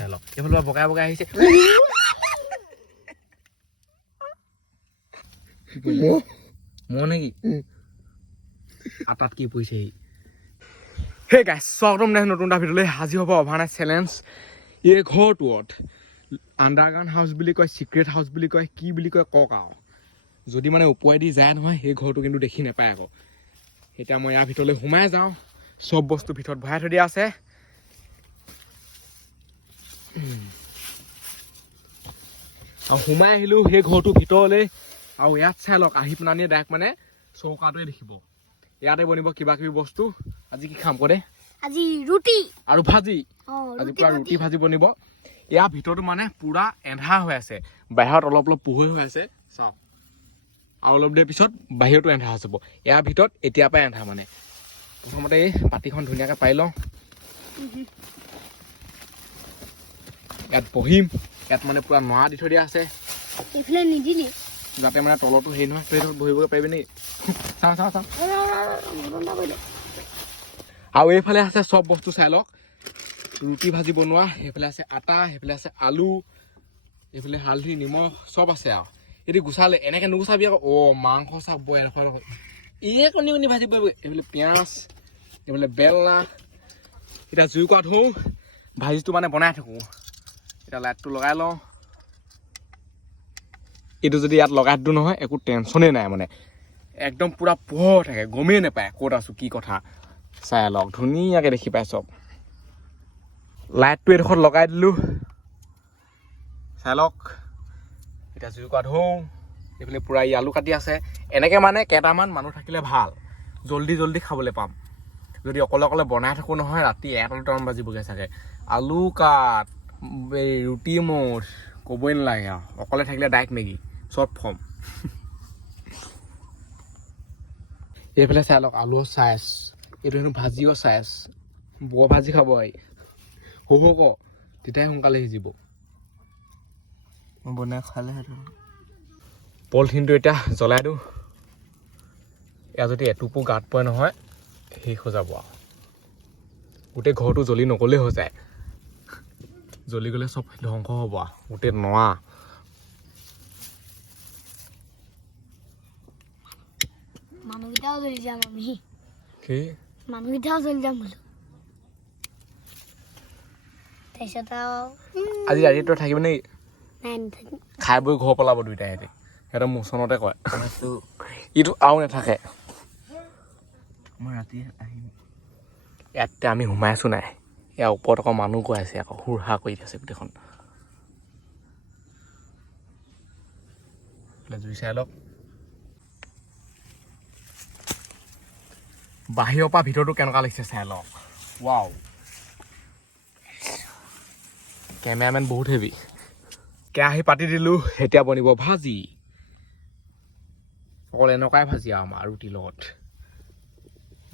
চাই লওক এইফালে বগাই বগাই আহিছে মই নেকি আটাত কি পৰিছে হে গাইছ স্বাগতম নতুন এটা ভিডিঅ'লৈ হাজিৰ হ'ব অভাৰনাইট চেলেঞ্জ এই ঘৰটোত আণ্ডাৰগ্ৰাউণ্ড হাউচ বুলি কয় চিক্ৰেট হাউচ বুলি কয় কি বুলি কয় কওক আৰু যদি মানে ওপৰেদি যায় নহয় সেই ঘৰটো কিন্তু দেখি নাপায় আকৌ এতিয়া মই ইয়াৰ ভিতৰলৈ সোমাই যাওঁ চব বস্তু ভিতৰত ভৰাই থৈ দিয়া আছে আৰু সোমাই আহিলোঁ সেই ঘৰটোৰ ভিতৰলৈ আৰু ইয়াত চাই লওক আহি পেলানি ডাইৰেক্ট মানে চৌকাটোৱে দেখিব ইয়াতে বনিব কিবা কিবি বস্তু আজি কি খাম কদে আজি ৰুটি আৰু ভাজি আজি পুৰা ৰুটি ভাজি বনিব ইয়াৰ ভিতৰটো মানে পুৰা এন্ধাৰ হৈ আছে বাহিৰত অলপ অলপ পোহৰ হৈ আছে চাওক আৰু অলপ দেৰি পিছত বাহিৰতো এন্ধাৰ হৈ যাব ইয়াৰ ভিতৰত এতিয়াৰ পৰাই এন্ধাৰ মানে প্ৰথমতে এই পাতিখন ধুনীয়াকৈ পাৰি লওঁ ইয়াত বহিম ইয়াত মানে পুৰা নৰা দি থৈ দিয়া আছে এইফালে নিদিলি যাতে মানে তলতো হেৰি নহয় তই বহিবগৈ পাৰিবি নেকি চাওঁ চাওঁ চাওঁ আৰু এইফালে আছে চব বস্তু চাই লওক ৰুটি ভাজি বনোৱা সেইফালে আছে আটা সেইফালে আছে আলু এইফালে হালধি নিমখ চব আছে আৰু এইটো গুচালে এনেকৈ নুগুচাবি আকৌ মাংস চাব এডোখৰ এই কণী কণী ভাজি পৰিব এইফালে পিঁয়াজ এইফালে বেলনা এতিয়া জুই কৰা ধোঁ ভাজিটো মানে বনাই থাকোঁ এতিয়া লাইটটো লগাই লওঁ এইটো যদি ইয়াত লগাই দিওঁ নহয় একো টেনশ্যনেই নাই মানে একদম পুৰা পোহৰ থাকে গমেই নাপায় ক'ত আছোঁ কি কথা চাই লওক ধুনীয়াকৈ দেখি পাই চব লাইটটো এইডোখৰত লগাই দিলোঁ চাই লওক এতিয়া জুই কৰা ধোঁ এইফালে পুৰা ই আলু কাটি আছে এনেকৈ মানে কেইটামান মানুহ থাকিলে ভাল জল্দি জল্দি খাবলৈ পাম যদি অকলে অকলে বনাই থাকোঁ নহয় ৰাতি 1-2টামান বাজিবগৈ চাগে আলু কাট এই ৰুটি মুঠ ক'বই নালাগে আৰু অকলে থাকিলে ডাইৰেক্ট মেগী শ্বৰ্ট ফৰ্ম এইফালে চাই লওক আলুৰ চাইজ এইটো হেনো ভাজিও চাইজ বৰ ভাজি খাব আহি হ'ব ক তেতিয়াই সোনকালে সিজিব মই বনাই খালে পলিথিনটো এতিয়া জ্বলাই দিওঁ ইয়াত যদি এটুপো গাত পৰে নহয় শেষ হৈ যাব আৰু গোটেই ঘৰটো জ্বলি নগ'লেই হৈ যায় জ্বলি গ'লে চব ধ্বংস হ'ব আৰু গোটেই নৰা মানুহকেইটাও জ্বলি যাম আমি কি মানুহকেইটাও জ্বলি যাম বোলো তাৰপিছত আজি ৰাতি তই থাকিবি নেকি নাই নাথাকিম খাই বৈ ঘৰ পেলাব দুইটাই সিহঁতে মোচনতে কয় ইটো আৰু নাথাকে মই ৰাতি আহিম ইয়াতে আমি সোমাই আছোঁ নাই ইয়াৰ ওপৰত আকৌ মানুহ গৈ আছে আকৌ হুৰহা কৰি আছে গোটেইখন জুই চাই লওক বাহিৰৰ পৰা ভিতৰটো কেনেকুৱা লাগিছে চাই লওক ৱাও কেমেৰামেন বহুত হেভি কেৰাহী পাতি দিলোঁ এতিয়া বনিব ভাজি অকল এনেকুৱাই ভাজি আৰু আমাৰ ৰুটিৰ লগত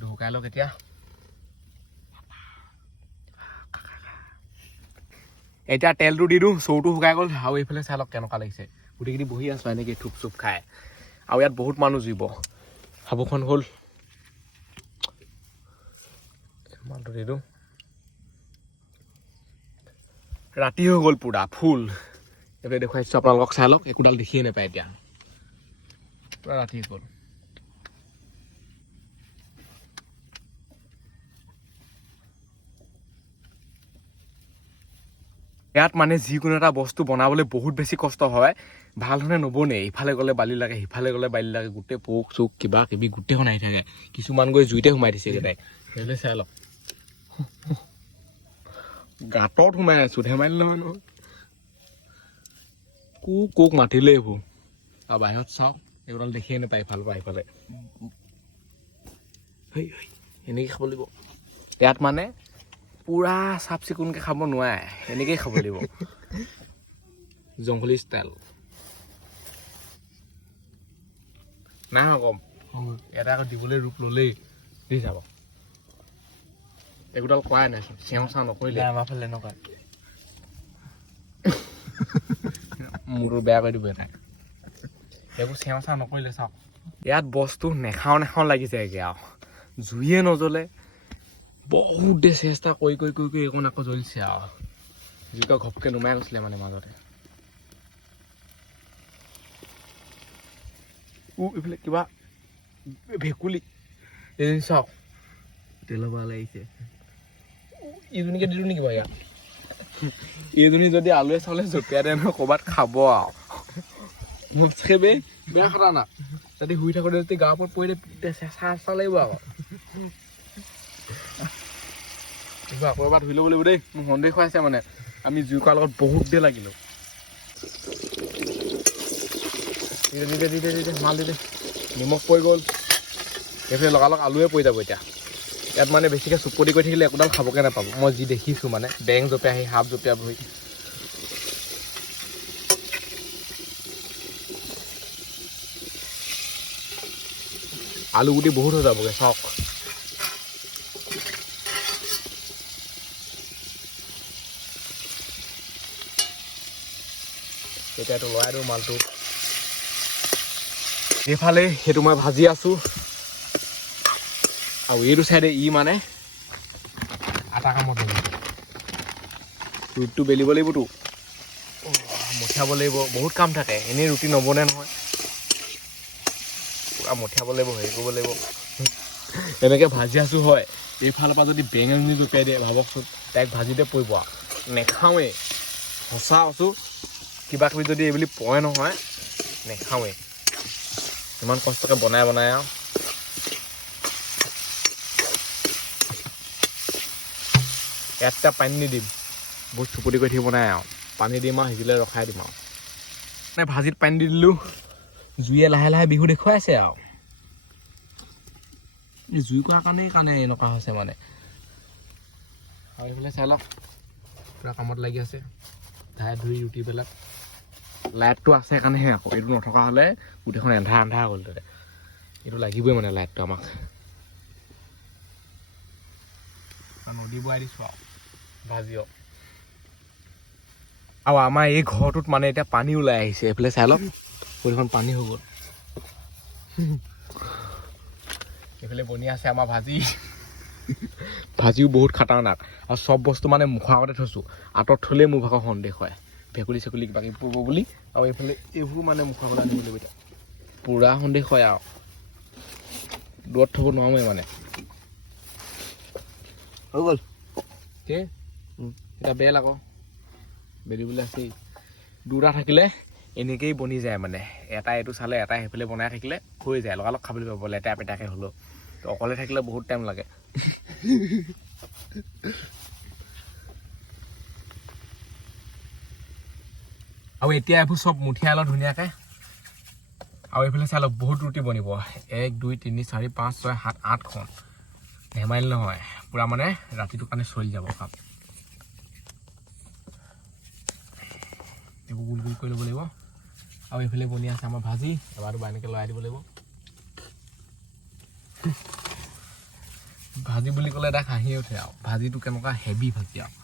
ঢুকাই লওক এতিয়া এতিয়া তেলটো দি দিওঁ চৌটো শুকাই গ'ল আৰু এইফালে চাই লওক কেনেকুৱা লাগিছে গোটেইখিনি বহি আছোঁ এনেকৈ থুপ চুপ খাই আৰু ইয়াত বহুত মানুহ জুইব হাবুখন হ'ল মালটো দি দিওঁ ৰাতি হৈ গ'ল পুৰা ফুল এইফালে দেখুৱাইছোঁ আপোনালোকক চাই লওক একোডাল দেখিয়ে নাপায় এতিয়া পুৰা ৰাতি হৈ গ'ল ইয়াত মানে যিকোনো এটা বস্তু বনাবলৈ বহুত বেছি কষ্ট হয় ভাল ধৰণে নবনে ইফালে গ'লে বালি লাগে সিফালে গ'লে বালি লাগে গোটেই পোক চোক কিবা কিবি গোটেইখন আহি থাকে কিছুমান গৈ জুইতে সোমাই দিছে এইকেইটাই সেইলৈ চাই লওক গাঁতত সোমাই আছোঁ ধেমালি নহয় নহয় কোক মাতিলে এইবোৰ আৰু বাহিৰত চাওক এইবিলাক দেখিয়ে নাপায় ইফালৰ পৰা সিফালে এনেকৈ খাব লাগিব ইয়াত মানে পুৰা চাফ চিকুণকৈ খাব নোৱাৰে এনেকৈয়ে খাব লাগিব জংঘলী ষ্টাইল নাই কম এটা আকৌ দিবলৈ ৰূপ ল'লেই দি যাব একোডাল কোৱাই নাই চেওঁ চাওঁ নকৰিলে আমাৰ ফালে এনেকুৱা মোৰটো বেয়া কৰি দিব এটাই এইবোৰ চেওঁ চাওঁ নকৰিলে চাওক ইয়াত বস্তু নেখাওঁ নেখাওঁ লাগি যায়গৈ আৰু জুইয়ে নজ্বলে বহুত দেৰি চেষ্টা কৰি এইকণ আকৌ জ্বলিছে আৰু জুইকা ঘপকে নুমাই গৈছিলে মানে মাজতে এইফালে কিবা ভেকুলী এদিন চাওক তেলৰ পৰা লাগিছে ইজনীকে দিলো নেকি বাৰু ইয়াত এইজনী যদি আলুৱে চাউলে জপিয়াই দিয়ে নহয় ক'ৰবাত খাব আৰু মোক চাগে বেয়া কথা না যদি শুই থাকোঁতে যদি গাৰ ওপৰত পৰি দিয়ে চেঁচা লাগিব আকৌ আকৌ এবাৰ ধুই ল'ব লাগিব দেই মোক সন্দেহ খুৱাইছে মানে আমি জুইকাৰ লগত বহুত দেৰি লাগিলোঁ দি মাল দি নিমখ পৰি গ'ল এইফালে লগালগ আলুৱে পৰি যাব এতিয়া ইয়াত মানে বেছিকৈ চুপতি কৰি থাকিলে একোডাল খাবকৈ নাপাব মই যি দেখিছোঁ মানে বেং জপিয়াই আহি সাপ জপিয়াই বহি আলু গুটি বহুত হৈ যাবগৈ চাওক এতিয়াতো লৰাই দিওঁ মালটো এইফালে সেইটো মই ভাজি আছোঁ আৰু এইটো চাইডে মানে আটা কামত লাগিব ৰুটিটো বেলিব লাগিবতো মঠিয়াব লাগিব বহুত কাম থাকে এনেই ৰুটি নবনে নহয় পূৰা মঠিয়াব লাগিব হেৰি কৰিব লাগিব এনেকৈ ভাজি আছোঁ হয় এইফালৰ পৰা যদি বেঙ এজনী জপিয়াই দিয়ে ভাবকচোন তাইক ভাজিতে পৰিব আৰু নেখাওঁৱেই সঁচা আছোঁ কিবা কিবি যদি এইবুলি পৰে নহয় নেখাওঁৱেই ইমান কষ্টকৈ বনাই আৰু ইয়াত পানী নিদিম বহুত চুপতি কৰি থাকিব নাই আৰু পানী দিম আৰু সিজিলে ৰখাই দিম আৰু মানে ভাজিত পানী দি দিলোঁ জুইয়ে লাহে লাহে বিহু দেখুৱাইছে আৰু জুই কৰাৰ কাৰণে এনেকুৱা হৈছে মানে আৰু এইফালে চাই লওক পূৰা কামত লাগি আছে ধাই ধুই ৰুটিবিলাক লাইটটো আছে কাৰণেহে আকৌ এইটো নথকা হ'লে গোটেইখন এন্ধাৰ হ'ল তাতে এইটো লাগিবই মানে লাইটটো আমাক নদী বোৱাই দিছোঁ আৰু ভাজিও আৰু আমাৰ এই ঘৰটোত মানে এতিয়া পানী ওলাই আহিছে এইফালে চাই লওক গোটেইখন পানী হৈ গ'ল এইফালে বনি আছে আমাৰ ভাজিও বহুত খাটাৰনাক আৰু চব বস্তু মানে মুখৰ আগতে থৈছোঁ আঁতৰত থ'লেই মোৰ ভাগৰ সন্দেহ হয় ভেকুলী চেকুলী কিবা কিবি পৰিব বুলি আৰু এইফালে এইবোৰ মানে মুখৰ আগলৈ আনিব লাগিব এতিয়া পূৰা সন্দেহ হয় আৰু দূৰত থ'ব নোৱাৰোঁৱেই মানে হৈ গ'ল কি এতিয়া বেল আকৌ বেলিবলৈ আছেই দুটা থাকিলে এনেকেই বনি যায় মানে এটা এইটো চালে এটা সেইফালে বনাই থাকিলে হৈ যায় লগালগ খাবলৈ পাব লেতেৰা পেটাকৈ হ'লেও তো অকলে থাকিলে বহুত টাইম লাগে আৰু এতিয়া এইবোৰ চব মুঠিয়াই লওঁ ধুনীয়াকৈ আৰু এইফালে চাই লওক বহুত ৰুটি বনিব 1 2 3 4 5 6 7 8খন ধেমালি নহয় পূৰা মানে ৰাতিটোৰ কাৰণে চলি যাব কাম এইবোৰ গোল গোল কৰি ল'ব লাগিব আৰু এইফালে বনি আছে আমাৰ ভাজি এবাৰ দুবাৰ এনেকৈ লৰাই দিব লাগিব ভাজি বুলি ক'লে এটা হাঁহি উঠে আৰু ভাজিটো কেনেকুৱা হেভি ভাজি আৰু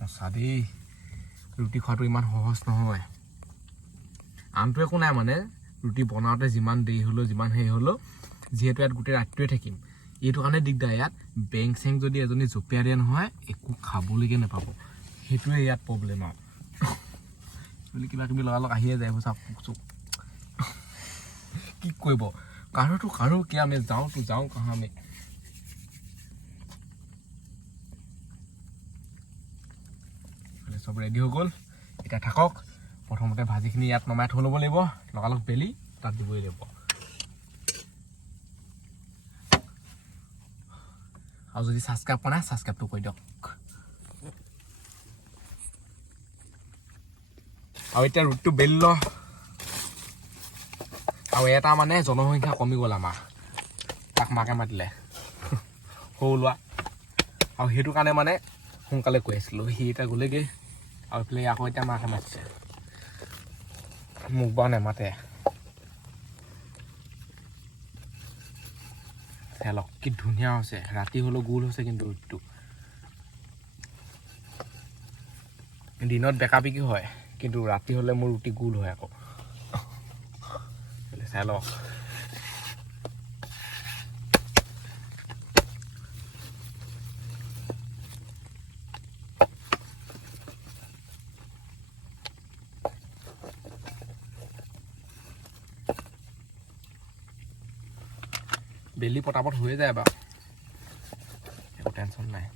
সঁচা দেই ৰুটি খোৱাটো ইমান সহজ নহয় আনটো একো নাই মানে ৰুটি বনাওঁতে যিমান দেৰি হ'লেও যিমান হেৰি হ'লেও যিহেতু ইয়াত গোটেই ৰাতিটোৱে থাকিম এইটো কাৰণে দিগদাৰ ইয়াত বেং চেং যদি এজনী জপিয়াই দিয়ে নহয় একো খাবলৈকে নাপাব সেইটোৱে ইয়াত প্ৰব্লেম আৰু বুলি কিবা কিবি লগালগ আহিয়ে যায় চাওক চুক কি কৰিব কাৰো কি আমি যাওঁ কাহা আমি চব ৰেডি হৈ গ'ল এতিয়া থাকক প্ৰথমতে ভাজিখিনি ইয়াত নমাই থৈ ল'ব লাগিব লগালগ বেলি তাত দিবই লাগিব আৰু যদি ছাবস্ক্ৰাইব কৰা নাই ছাবস্ক্ৰাইবটো কৰি দিয়ক আৰু এতিয়া ৰুটিটো বেলি ল আৰু এটা মানে জনসংখ্যা কমি গ'ল আমাৰ তাক মাকে মাতিলে সৰু লোৱা আৰু সেইটো কাৰণে মানে সোনকালে কৈ আছিলোঁ সি এতিয়া গ'লেগৈ আৰু এইফালে আকৌ এতিয়া মাকে মাতিছে মোক বাৰু নেমাতে চালক কি ধুনীয়া হৈছে ৰাতি হ'লেও গোল হৈছে কিন্তু ৰুটিটো দিনত বেকা বিকি হয় কিন্তু ৰাতি হ'লে মোৰ ৰুটি গোল হয় আকৌ চাই লওক বেলি পটাপট হৈয়ে যায় বাৰু একো টেনশ্যন নাই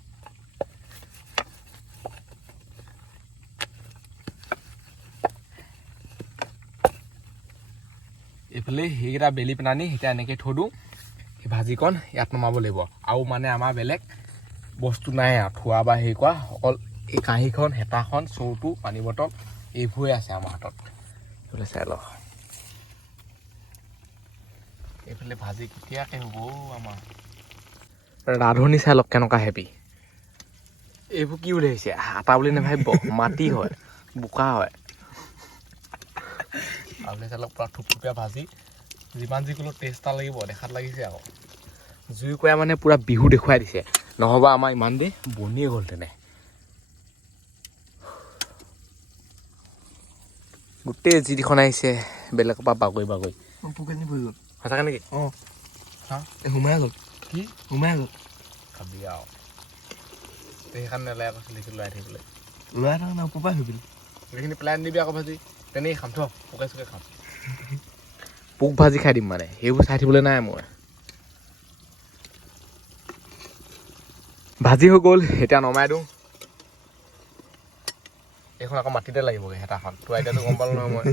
এইফালে সেইকেইটা বেলি পেলানি এতিয়া এনেকৈ থৈ দিওঁ সেই ভাজিকণ ইয়াত নমাব লাগিব আৰু মানে আমাৰ বেলেগ বস্তু নাই আৰু থোৱা বা হেৰি কৰা অকল এই কাঁহীখন হেতাখন চৌটো পানী বটল এইবোৰে আছে আমাৰ হাতত এইফালে চাই লওক এইফালে ভাজি কেতিয়াকৈ হ'ব আমাৰ ৰান্ধনি চাই লওক কেনেকুৱা হেভি এইবোৰ কি বুলি আহিছে আটা বুলি নাভাবিব মাটি হয় বোকা হয় আপুনি চাই লওক পূৰা থুপথুপীয়া ভাজি যিমান যি ক'লেও টেষ্ট এটা লাগিব দেখাত লাগিছে আকৌ জুইকুৰাই মানে পূৰা বিহু দেখুৱাই দিছে নহ'বা আমাৰ ইমান দেৰি বনিয়ে গ'ল তেনে গোটেই যিখন আহিছে বেলেগৰ পৰা বাগৰি বাগৰি পোকেনি পৰি গ'ল সঁচাকৈ নেকি অঁ হা সোমাই গ'ল কি সোমাই গ'ল খাবি আৰু সেইকাৰণে নেলাই আকৌ চলিছোঁ লৰাই থাকিবলৈ ল'ৰাই থকা নাই ওপৰ হৈ গ'ল সেইখিনি পেলাই নিদিবি আকৌ ভাজি তেনেই খাম থ পোকে চোকে খাম পোক ভাজি খাই দিম মানে সেইবোৰ চাই থাকিবলৈ নাই মই ভাজি হৈ গ'ল এতিয়া নমাই দিওঁ এইখন আকৌ মাটিতে লাগিবগৈ হেতাখন তোৰ আইডিয়াটো গম পালোঁ নহয় মই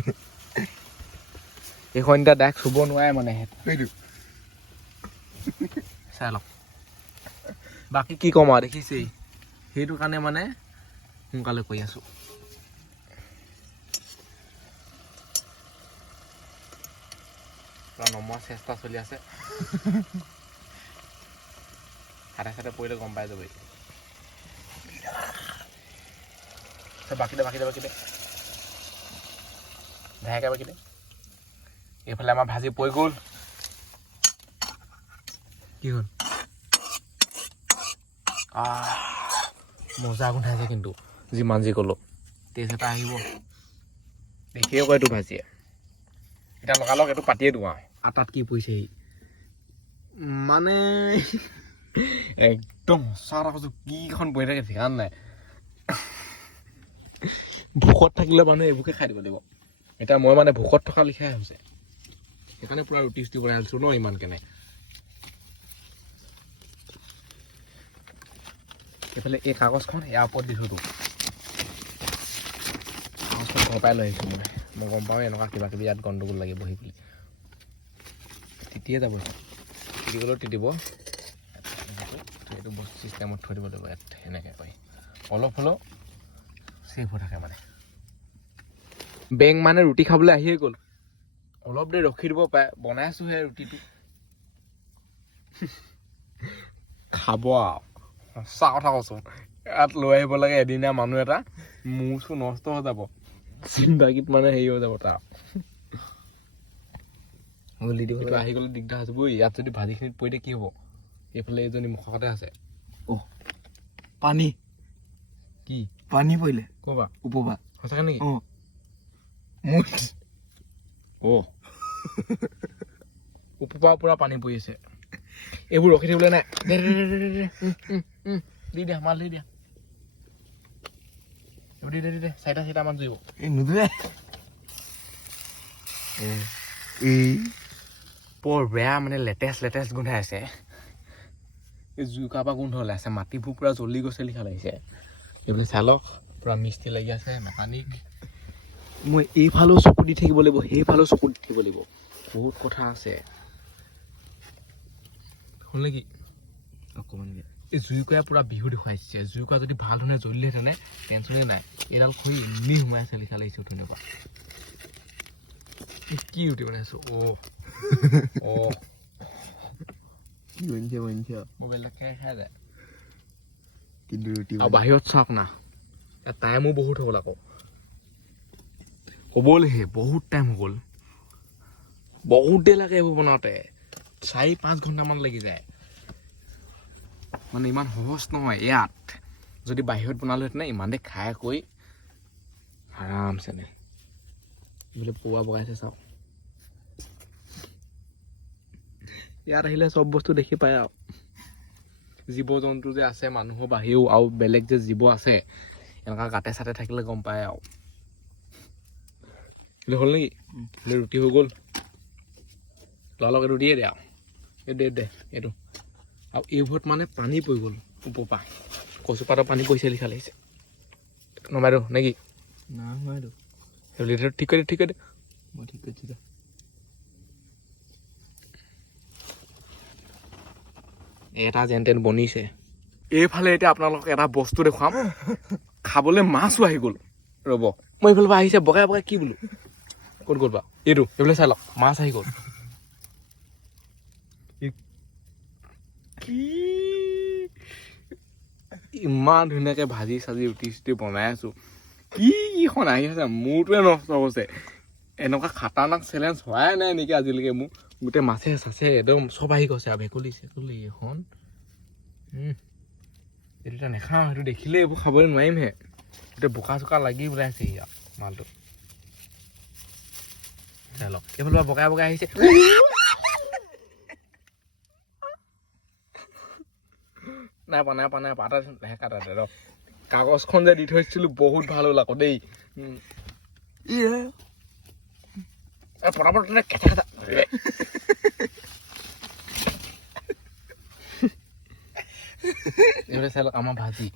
এইখন এতিয়া ডাইৰেক্ট চুব নোৱাৰে মানে চাই লওক বাকী কি ক'ম আৰু দেখিছেই সেইটো কাৰণে মানে সোনকালে কৰি আছোঁ নমোৱা চেষ্টা চলি আছে হাতে চাতে পৰিলে গম পাই যাবি বাকী দে ঢাইকে বাকী দে এইফালে আমাৰ ভাজি পৰি গ'ল কি হ'ল মজা গোন্ধাইছে কিন্তু যিমান যি ক'লো টেষ্ট এটা আহিব দেখিয়ে কয় এইটো ভাজিয়ে এতিয়া লগালগ এইটো পাতিয়ে দিওঁ আৰু আটাত কি পৰিছে মানে একদম সঁচা কথা কৈছোঁ কিখন পৰি থাকে ঠিকান নাই ভোকত থাকিলে মানুহে এইবোৰকে খাই দিব লাগিব এতিয়া মই মানে ভোকত থকা লিখাই হৈছে সেইকাৰণে পূৰা ৰুটি চুটি বনাই আনিছোঁ ন ইমান কেনে এইফালে এই কাগজখন ইয়াৰ ওপৰত দি থৈ দিওঁ কাগজখন ঘৰৰ পৰাই লৈ আহিছোঁ মানে মই গম পাওঁ এনেকুৱা কিবা কিবি ইয়াত গণ্ডগোল লাগিব বহি বুলি তিতিয়ে যাব তিতি গ'লেও তিতিব এইটো বস্তু চিষ্টেমত থৈ দিব লাগিব ইয়াত সেনেকৈ কৰি অলপ হ'লেও ছেফ হৈ থাকে মানে বেং মানে ৰুটি খাবলৈ আহিয়ে গ'ল অলপ দেৰি ৰখি দিব পাৰে বনাই আছোঁহে ৰুটিটো খাব আৰু সঁচা কথা কৈছোঁ ইয়াত লৈ আহিব লাগে এদিনীয়া মানুহ এটা মূৰ চুৰ নষ্ট হৈ যাব চিন্তাকীত মানে হেৰি হৈ যাব তাৰ আহি গ'লে দিগদাৰ হৈছে বৈ ইয়াত যদি ভাজিখিনিত পৰি দিয়ে কি হ'ব এইফালে এজনী মুখতে আছে পানী কি পানী পৰিলে ক'বা ওপৰপা সঁচাকৈ নেকি অঁ ওপৰপৰা পূৰা পানী পৰি আছে এইবোৰ ৰখি থাকিবলৈ নাই দি দিয়া মাল দি দিয়া এইবোৰ দি দে চাৰিটা মান জুইব এই নুধুৱে বৰ বেয়া মানে লেটেষ্ট গোন্ধাই আছে এই জুইকাৰ পৰা গোন্ধ ওলাই আছে মাটিবোৰ পূৰা জ্বলি গৈছে লিখা লাগিছে এইবিলাক চাই লওক পূৰা মিস্ত্ৰী লাগি আছে মেকানিক মই এইফালেও চকু দি থাকিব লাগিব সেইফালেও চকু দি থাকিব লাগিব বহুত কথা আছে হ'ল নেকি অকণমানকৈ এই জুইকুৰাই পূৰা বিহু দেখুৱাইছে জুইকুৰা যদি ভাল ধৰণে জ্বলিলেহেঁতেনে টেনশ্যনেই নাই এইডাল খৰি এনেই সোমাই আছে লিখা লাগিছে উঠনিৰ পৰা কি ৰুটি বনাইছোঁ কি বনিছে মোবাইলটা খাই যায় কিন্তু ৰুটি আৰু বাহিৰত চাওক না ইয়াত টাইমো বহুত হ'ল আকৌ হ'বলৈহে বহুত টাইম হৈ গ'ল বহুত দেৰি লাগে এইবোৰ বনাওঁতে 4-5 ঘণ্টামান লাগি যায় মানে ইমান সহজ নহয় ইয়াত যদি বাহিৰত বনালোহেঁতেনে ইমান দেৰি খাই কৈ আৰামছে নে বোলে পুৱা বগাইছে চাওক ইয়াত আহিলে চব বস্তু দেখি পায় আৰু জীৱ জন্তু যে আছে মানুহৰ বাহিৰেও আৰু বেলেগ যে জীৱ আছে এনেকুৱা গাতে চাতে থাকিলে গম পায় আৰু এইটো হ'ল নেকি ৰুটি হৈ গ'ল লগালগ এইটো দিয়ে দে আৰু এই দে এইটো আৰু এইবোৰত মানে পানী পৰি গ'ল ওপৰৰ পৰা কচুপাতৰ পানী পৰিছে লিখা লাগিছে নমাই দিওঁ নেকি নাই হোৱা এইটো সেইবুলি ঠিক কৰি দে মই ঠিক কৰিছোঁ দে এটা যেন তেন বনিছে এইফালে এতিয়া আপোনালোকক এটা বস্তু দেখুৱাম খাবলৈ মাছো আহি গ'ল ৰ'ব মই এইফালৰ পৰা আহিছে বগাই বগাই কি বোলো ক'ত গ'ল বা এইটো এইফালে চাই লওক মাছ আহি গ'ল ইমান ধুনীয়াকৈ ভাজি চাজি ৰুটি চুটি বনাই আছো কিখন আহি আছে মোৰটোৱে নষ্ট হৈছে এনেকুৱা খাটাৰনাক চেলেঞ্জ হোৱাই নাই নেকি আজিলৈকে মোৰ গোটেই মাছে চাছে একদম চব আহি গৈছে আৰু ভেকুলী চেকুলী এখন এইটো এতিয়া নেখাওঁ সেইটো দেখিলে এইবোৰ খাবলৈ নোৱাৰিমহে গোটেই বোকা চোকা লাগি ওলাইছে ইয়াত মালটো চাই লওক এইফালে বগাই বগাই আহিছে নাই পা এটা কাটা দে ৰ কাগজখন যে দি থৈছিলো বহুত ভাল হ'ল আকৌ দেই পটাপট কেঁচা কেঁচা এইফালে চাই লওক আমাৰ ভাজি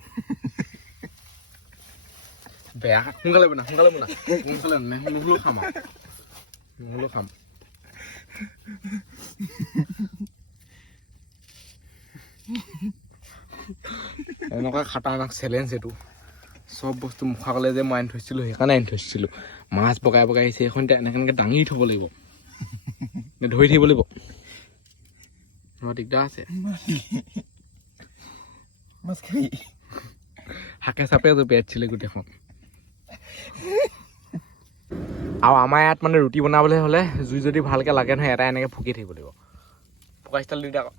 বেয়া সোনকালে বনা নহ'লেও খাম এনেকুৱা খাটাৰনাক চেলেঞ্জ এইটো চব বস্তু মুখাকলে যে মই আনি থৈছিলোঁ সেইকাৰণে আনি থৈছিলোঁ মাছ বগাই বগাই আহিছে এইখন এতিয়া এনেকৈ দাঙি থ'ব লাগিব ধৰি থাকিব লাগিব দিগদাৰ আছে মাছ খাবি শাকে চাপে জপিয়াইছিলে গোটেইখন আৰু আমাৰ ইয়াত মানে ৰুটি বনাবলৈ হ'লে জুই যদি ভালকৈ লাগে নহয় এটা এনেকৈ ফুকি থাকিব লাগিব ফুকা ষ্টাইল দি আকৌ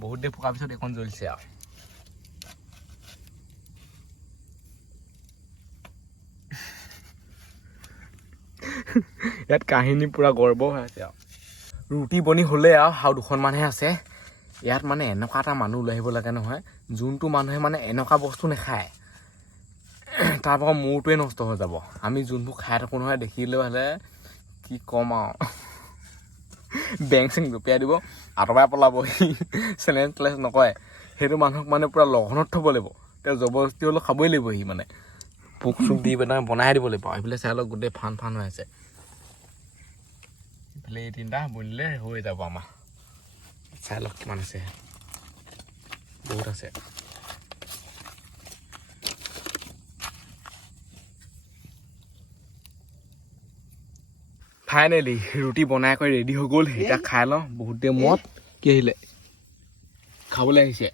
বহুত দেৰি ফুকাৰ পিছত এইখন জ্বলিছে আৰু ইয়াত কাহিনী পুৰা গৰ্ব হৈ আছে আৰু ৰুটি বনি হ'লে আৰু দুখনমানহে আছে ইয়াত মানে এনেকুৱা এটা মানুহ লৈ আহিব লাগে নহয় যোনটো মানুহে মানে এনেকুৱা বস্তু নাখায় তাৰ পৰা মূৰটোৱে নষ্ট হৈ যাব আমি যোনবোৰ খাই থাকোঁ নহয় দেখিলে হ'লে কি ক'ম আৰু বেং চেং জপিয়াই দিব আঁতৰপৰাই পলাব চেলেঞ্জ টেলেঞ্জ নকয় সেইটো মানুহক মানে পূৰা লগনত থ'ব লাগিব তেওঁ জবৰদস্তি হ'লেও খাবই লাগিব সি মানে পোক চোক দি পেলাই বনাই দিব লাগিব সেইফালে চাই লওক গোটেই ফান হৈ আছে এইফালে এই তিনিটা বনিলে হৈ যাব আমাৰ চাই লওক কিমান আছে বহুত আছে ফাইনেলি ৰুটি বনাই কৰি ৰেডি হৈ গ'ল এতিয়া খাই লওঁ বহুত দেৰি মূৰত কি আহিলে খাবলৈ আহিছে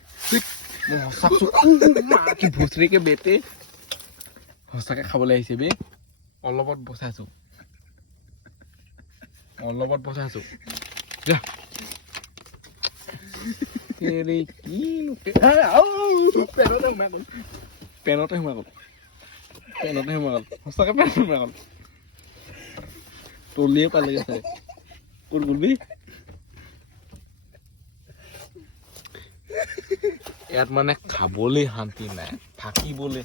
কি ভুচৰিকে বেটে সঁচাকৈ খাবলৈ আহিছে বে অলপত বচাইছোঁ যা পেনতে সোমাই গ'ল সঁচাকৈ পেনত সোমাই গ'ল তলিয়ে পালেগে চাগে ক'ত গ'লবি ইয়াত মানে খাবলৈ শান্তি নাই থাকিবলৈ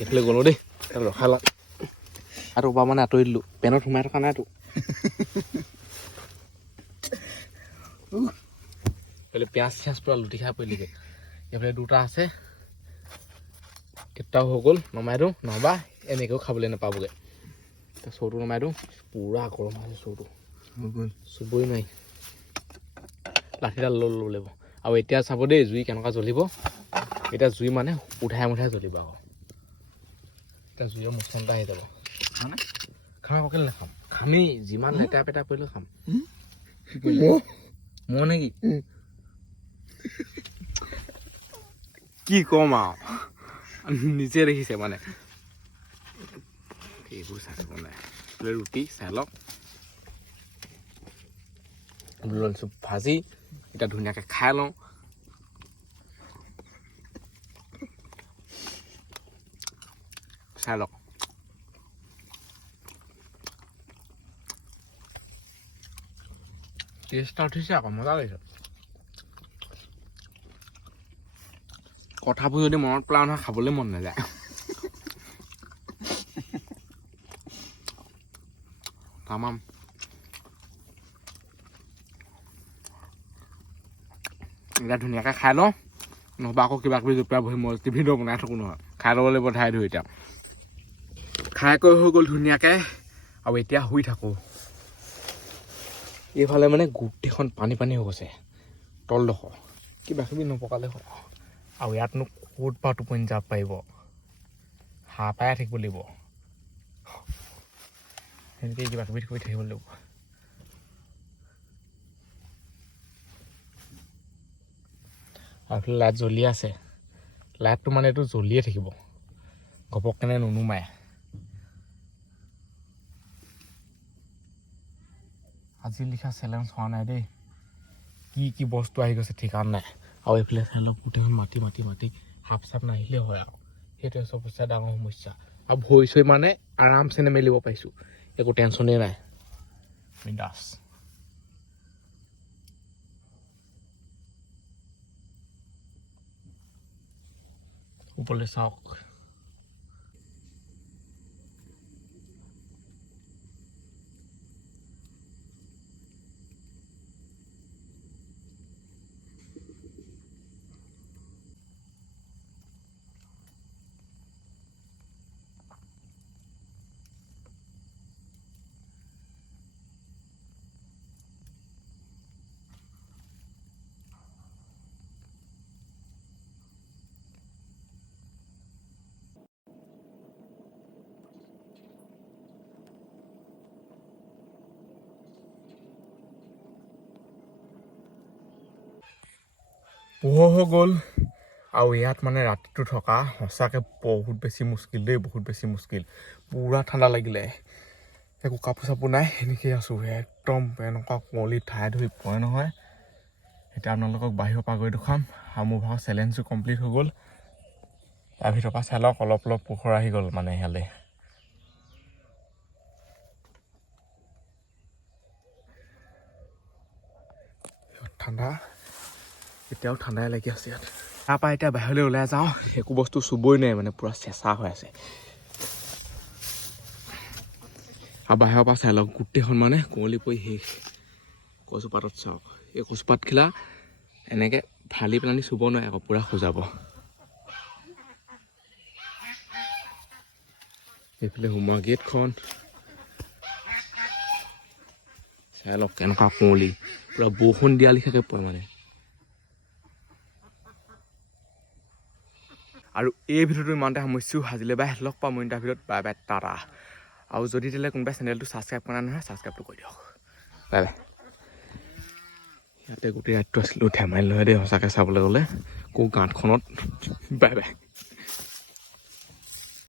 এইফালে গ'লো দেই ৰখাই লওঁ আৰু পৰা মানে আঁতৰি দিলোঁ পেনত সোমাই থকা নাইতো এইফালে পিঁয়াজ চিয়াজ পূৰা লুটি খাই পৰিলেগৈ এইফালে দুটা আছে কেইটাও হৈ গ'ল নমাই দিওঁ নহবা এনেকৈও খাবলৈ নাপাবগৈ এতিয়া চৌটো নমাই দিওঁ পূৰা গৰম আছে চৌটো চুবই নোৱাৰি লাঠিডাল ল'ব লাগিব আৰু এতিয়া চাব দেই জুই কেনেকুৱা জ্বলিব এতিয়া জুই মানে উঠাই জ্বলিব আকৌ এতিয়া জুইৰ মুচনটা আহি যাব মানে খাম আকৌ কেলৈ নাখাম খামেই যিমান লেতেৰা পেটা কৰিলেও খাম মই নেকি কি ক'ম আৰু নিজে দেখিছে মানে এইবোৰ চাই থাকোঁ নাই ৰুটি চাই লওক লৈছোঁ ভাজি এতিয়া ধুনীয়াকৈ খাই লওঁ চাই লওক টেষ্টটা উঠিছে আকৌ মজা লাগিছে কথাবোৰ যদি মনত পেলাও নহয় খাবলৈ মন নাযায় তামাম এতিয়া ধুনীয়াকৈ খাই লওঁ নহবা আকৌ কিবা কিবি জোপাই বহি মই টিভিটো বনাই থাকোঁ নহয় খাই ল'ব লাগিব ঠাই ধৰি এতিয়া খাই কৰি হৈ গ'ল ধুনীয়াকৈ আৰু এতিয়া শুই থাকোঁ এইফালে মানে গোটেইখন পানী পানী হৈ গৈছে তলডোখৰ কিবা কিবি নপকালে হয় আৰু ইয়াতনো ক'ত পৰা টোপনি যাব পাৰিব হাঁহ পাই থাকিব লাগিব সেনেকৈ কিবা কিবি কৰি থাকিব লাগিব আৰু এইফালে লাইট জ্বলি আছে লাইটটো মানে এইটো জ্বলিয়ে থাকিব ঘপককেনে নুনুমায় আজি লিখা চেলেঞ্জ হোৱা নাই দেই কি বস্তু আহি গৈছে ঠিকান নাই আৰু এইফালে চাই লওক গোটেইখন মাটি মাটি মাটি সাপ চাপ নাহিলে হয় আৰু সেইটোৱে চবতছে ডাঙৰ সমস্যা আৰু ভৰি চৰি মানে আৰামছে নেমেলিব পাৰিছোঁ একো টেনশ্যনেই নাই বিন্দাছ ওপৰলৈ চাওক পোহৰ হৈ গ'ল আৰু ইয়াত মানে ৰাতিটো থকা সঁচাকৈ বহুত বেছি মুস্কিল দেই বহুত বেছি মুস্কিল পূৰা ঠাণ্ডা লাগিলে একো কাপোৰ চাপোৰ নাই সেনেকৈয়ে আছোঁ একদম এনেকুৱা কুঁৱলী ঠাই ধৰি পৰে নহয় এতিয়া আপোনালোকক বাহিৰৰ পৰা গৈ দেখুৱাম আৰু মোৰ ভাগৰ চেলেঞ্জটো কমপ্লিট হৈ গ'ল তাৰ ভিতৰৰ পৰা চাই লওক অলপ অলপ পোহৰ আহি গ'ল মানে ইয়ালৈ ঠাণ্ডা এতিয়াও ঠাণ্ডাই লাগি আছে ইয়াত তাৰপৰা এতিয়া বাহিৰলৈ ওলাই যাওঁ একো বস্তু চুবই নাই মানে পূৰা চেঁচা হৈ আছে আৰু বাহিৰৰ পৰা চাই লওক গোটেইখন মানে কুঁৱলী পৰি শেষ কচুপাতত চাওক এই কচুপাতখিলা এনেকৈ ঢালি পেলানি চুব নোৱাৰে আকৌ পূৰা সজাব এইফালে সোমোৱা গেটখন চাই লওক কেনেকুৱা কুঁৱলী পূৰা বৰষুণ দিয়া লিখাকৈ পৰে মানে আৰু এই ভিডিঅ'টো ইমানতে সামৰিছোঁ আজিলৈ বাই লগ পাম মই ভিডিঅ'ত বাই বাই টাটা আৰু যদি তেতিয়ালৈ কোনোবাই চেনেলটো ছাবস্ক্ৰাইব কৰা নহয় ছাবস্ক্ৰাইবটো কৰি দিয়ক বাই বাই ইয়াতে গোটেই ৰাতিটো আছিলোঁ ধেমালি নহয় দেই সঁচাকৈ চাবলৈ গ'লে গাঁতখনত বাই বাই